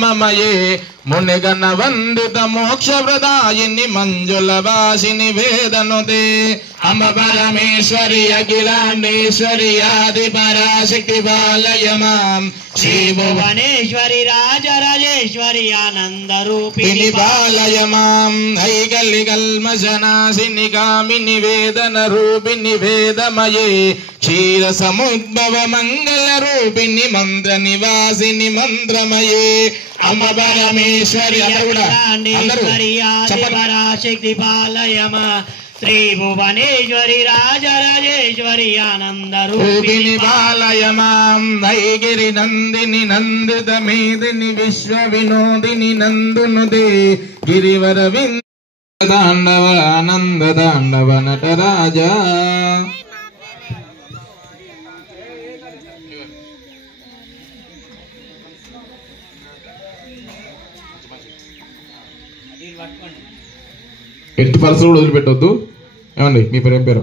మమయే మునిగణ వందిత మోక్ష ప్రదాయిని మంజుల వాసిని వేదనుదే అమ్మ పరమేశ్వరి అఖిలాండేశ్వరి ఆది పరాశక్తి బాలయమాం శ్రీ భువనేశ్వరి రాజరాజేశ్వరి ఆనంద రూపిణి బాలయమాం ఐగల్లి కల్మశనాశిని కామిని వేదన రూపిణి వేదమయే క్షీర సముద్భవ మంగళ రూపిణి మంత్ర నివాసిని మంత్రమయే అమ్మ పరమేశ్వరి పరాశక్తి పాలయమా శ్రీ భువనేశ్వరి రాజరాజేశ్వరి ఆనంద రూపిణి పాలయమాం ఐగిరి నందిని నందిత మేదిని విశ్వ వినోదిని నందునుదే గిరివర తాండవ ఆనంద తాండవ నటరాజా ఎట్టి పరిస్థితులు వదిలిపెట్టొద్దు. ఏమండి మీ పేరు?